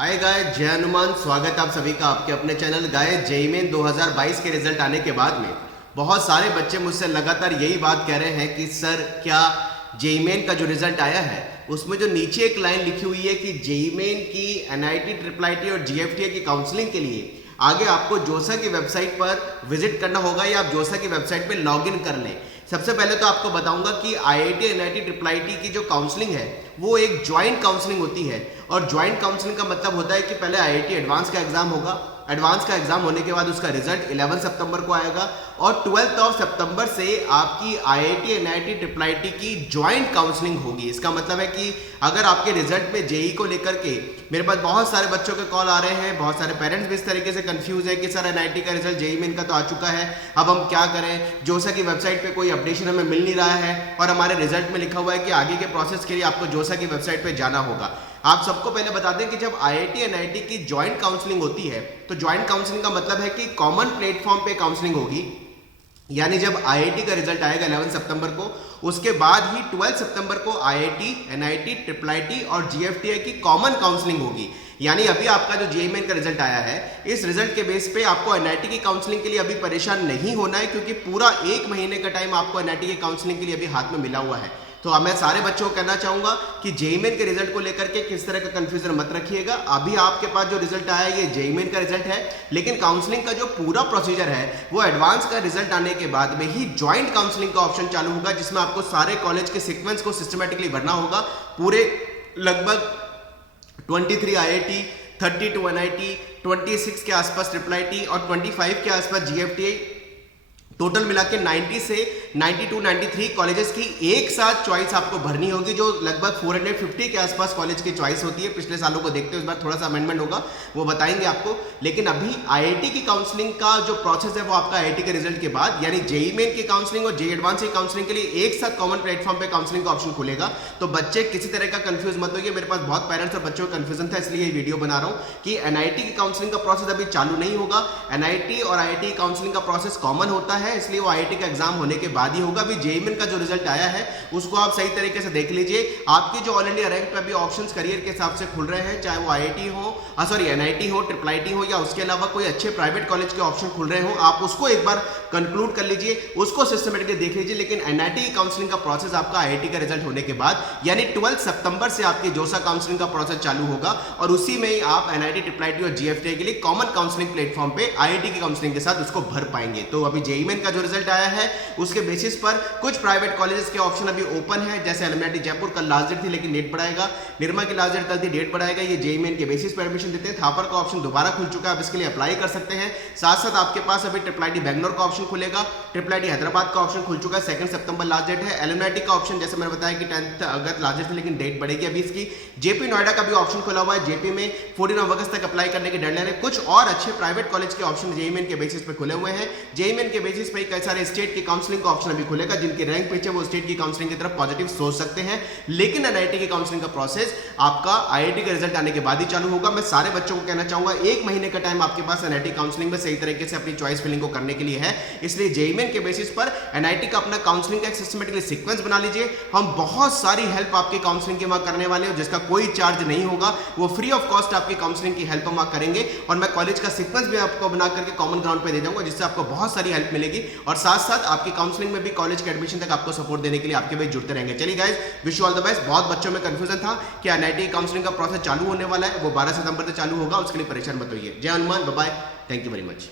हाय गाय, जय हनुमान। स्वागत आप सभी का आपके अपने चैनल गाय जेईई मेन 2022 के रिजल्ट आने के बाद में बहुत सारे बच्चे मुझसे लगातार यही बात कह रहे हैं कि सर क्या जेईई मेन का जो रिजल्ट आया है उसमें जो नीचे एक लाइन लिखी हुई है कि जेईई मेन की एनआईटी, ट्रिपल आईटी और जीएफटीए की काउंसलिंग के लिए आगे आपको जोसा की वेबसाइट पर विजिट करना होगा या आप जोसा की वेबसाइट पर लॉग इन कर लें। सबसे पहले तो आपको बताऊंगा कि आईआईटी, एनआईटी, ट्रिपल आईटी की जो काउंसलिंग है वो एक ज्वाइंट काउंसलिंग होती है। और ज्वाइंट काउंसलिंग का मतलब होता है कि पहले आईआईटी एडवांस का एग्जाम होगा, एडवांस का एग्जाम होने के बाद उसका रिजल्ट 11 सितंबर को आएगा और 12 सितंबर से आपकी आईआईटी, एनआईटी, ट्रिपल आईटी की ज्वाइंट काउंसलिंग होगी। इसका मतलब है कि अगर आपके रिजल्ट में जेईई को लेकर के मेरे पास बहुत सारे बच्चों के कॉल आ रहे हैं, बहुत सारे पेरेंट्स भी इस तरीके से कंफ्यूज है कि सर एनआईटी का रिजल्ट जेईई मेन का तो आ चुका है, अब हम क्या करें, जोसा की वेबसाइट पे कोई अपडेशन हमें मिल नहीं रहा है और हमारे रिजल्ट में लिखा हुआ है कि आगे के प्रोसेस के लिए आपको जोसा की वेबसाइट पे जाना होगा। आप सबको पहले बता दें कि जब आईआईटी, एनआईटी की ज्वाइंट काउंसलिंग होती है तो ज्वाइंट काउंसलिंग का मतलब है कि कॉमन प्लेटफॉर्म पे काउंसलिंग होगी। यानी जब आईआईटी का रिजल्ट आएगा 11 सितंबर को, उसके बाद ही 12 सितंबर को आईआईटी, एनआईटी, ट्रिपल आईटी और जीएफटीए की कॉमन काउंसलिंग होगी। यानी अभी आपका जो जेईई मेन का रिजल्ट आया है, इस रिजल्ट के बेस पे आपको एनआईटी की काउंसलिंग के लिए अभी परेशान नहीं होना है, क्योंकि पूरा 1 महीने का टाइम आपको एनआईटी की काउंसलिंग के लिए अभी हाथ में मिला हुआ है। तो मैं सारे बच्चों को कहना चाहूंगा कि जेईई मेन के रिजल्ट को लेकर के किस तरह का कंफ्यूजन मत रखिएगा। अभी आपके पास जो रिजल्ट आया है ये जेईई मेन का रिजल्ट है, लेकिन काउंसलिंग का जो पूरा प्रोसीजर है वो एडवांस का रिजल्ट आने के बाद में ही ज्वाइंट काउंसलिंग का ऑप्शन चालू होगा, जिसमें आपको सारे कॉलेज के सीक्वेंस को सिस्टमेटिकली भरना होगा। पूरे लगभग 23 आईआईटी, 32 एनआईटी, 26 के आसपास ट्रिपल आईटी और 25 के आसपास जीएफटीए, टोटल मिला के 90 से 92, 93 कॉलेजेस की एक साथ चॉइस आपको भरनी होगी, जो लगभग 450 के आसपास कॉलेज की चॉइस होती है। पिछले सालों को देखते हुए इस बार थोड़ा सा अमेंडमेंट होगा, वो बताएंगे आपको। लेकिन अभी आईआईटी की काउंसलिंग का जो प्रोसेस है वो आपका आईआईटी के रिजल्ट के बाद, यानी जेईई मेन की काउंसलिंग और जेईई एडवांस की काउंसलिंग के लिए एक साथ कॉमन प्लेटफॉर्म पे काउंसलिंग का ऑप्शन खुलेगा। तो बच्चे किसी तरह का कंफ्यूज मत होइए। मेरे पास बहुत पेरेंट्स और बच्चों का कंफ्यूजन था, इसलिए ये वीडियो बना रहा हूँ कि एनआईटी की काउंसलिंग का प्रोसेस अभी चालू नहीं होगा। एनआईटी और आईआईटी काउंसलिंग का प्रोसेस कॉमन होता है, इसलिए वो आईआईटी का एग्जाम होने के बाद ही होगा। अभी जेईई मेन का जो रिजल्ट आया है उसको आप सही तरीके से देख लीजिए। आपकी जो ऑल इंडिया रैंक पे अभी ऑप्शंस करियर के हिसाब से खुल रहे हैं, चाहे वो आईआईटी हो, एनआईटी हो, ट्रिपल आईटी हो या उसके अलावा कोई अच्छे प्राइवेट कॉलेज के ऑप्शन खुल रहे हो, आप उसको एक बार कंक्लूड कर लीजिए, उसको सिस्टमेटिकली देख लीजिए। लेकिन एनआईटी की काउंसलिंग का प्रोसेस आपका आईआईटी का रिजल्ट होने के बाद, यानी 12 सितंबर से आपकी जोसा काउंसलिंग का प्रोसेस चालू होगा और उसी में ही आप एनआईटी, ट्रिपल आईटी और जीएफटीए के लिए कॉमन काउंसलिंग प्लेटफॉर्म पे आईआईटी की काउंसलिंग के साथ उसको भर पाएंगे। तो अभी जेईई मेन का जो रिजल्ट आया है उसके बेसिस पर कुछ प्राइवेट कॉलेजेस के ऑप्शन अभी ओपन है, जैसे एलएमआईटी जयपुर, कल लास्ट डेट थी लेकिन डेट बढ़ाएगा। निर्मा की लास्ट डेट कल थी, डेट बढ़ाएगा। ये जेईई मेन के बेसिस पर एडमिशन देते हैं। थापर का ऑप्शन दोबारा खुल चुका है, आप इसके लिए अप्लाई कर सकते हैं। साथ साथ आपके पास अभी ट्रिपल आईटी बैंगलोर का ऑप्शन खुलेगा, ट्रिपल आईटी हैदराबाद का ऑप्शन खुल चुका है, 2 सितंबर लास्ट डेट है। एलएमआईटी का ऑप्शन जैसे मैंने बताया कि 10 अगस्त लास्ट डेट थी, लेकिन डेट बढ़ेगी अभी इसकी। जेपी नोएडा का भी ऑप्शन खुला हुआ है, जेपी में 14 अगस्त तक अप्लाई करने की डेडलाइन है। कुछ और अच्छे प्राइवेट कॉलेज के ऑप्शन जेईई मेन के बेसिस पे खुले हुए हैं। जेईई मेन के बेसिस पे कई सारे स्टेट की काउंसलिंग का ऑप्शन अभी खुलेगा, जिनकी रैंक पीछे वो स्टेट की काउंसलिंग की तरफ पॉजिटिव सोच सकते हैं। लेकिन एनआईटी की काउंसलिंग का प्रोसेस आपका आईआईटी का रिजल्ट आने के बाद ही चालू होगा। मैं सारे बच्चों को कहना चाहूंगा 1 महीने का टाइम आपके पास एनआईटी काउंसलिंग में सही तरीके से अपनी चॉइस फिलिंग को करने के लिए है। इसलिए जेईई मेन के बेसिस पर एनआईटी का अपना काउंसलिंग का एक सिस्टमेटिकली सीक्वेंस बना लीजिए। हम बहुत सारी हेल्प आपकी काउंसलिंग के वहां करने वाले हैं, जिसका कोई चार्ज नहीं होगा, वो फ्री ऑफ कॉस्ट आपकी काउंसलिंग की हेल्प हम वहां करेंगे। और मैं कॉलेज का सीक्वेंस भी आपको बना करके कॉमन ग्राउंड पे दे दूंगा, जिससे आपको बहुत सारी हेल्प मिलेगी और साथ साथ आपकी काउंसलिंग में भी कॉलेज के एडमिशन तक आपको सपोर्ट देने के लिए आपके बीच जुड़ते रहेंगे। चलिए guys, wish you all the best. बहुत बच्चों में कंफ्यूजन था कि एनआईटी काउंसलिंग का प्रोसेस चालू होने वाला है, वो 12 सितंबर से चालू होगा, उसके लिए परेशान मत होइए। जय Hanuman, bye bye, thank you very much.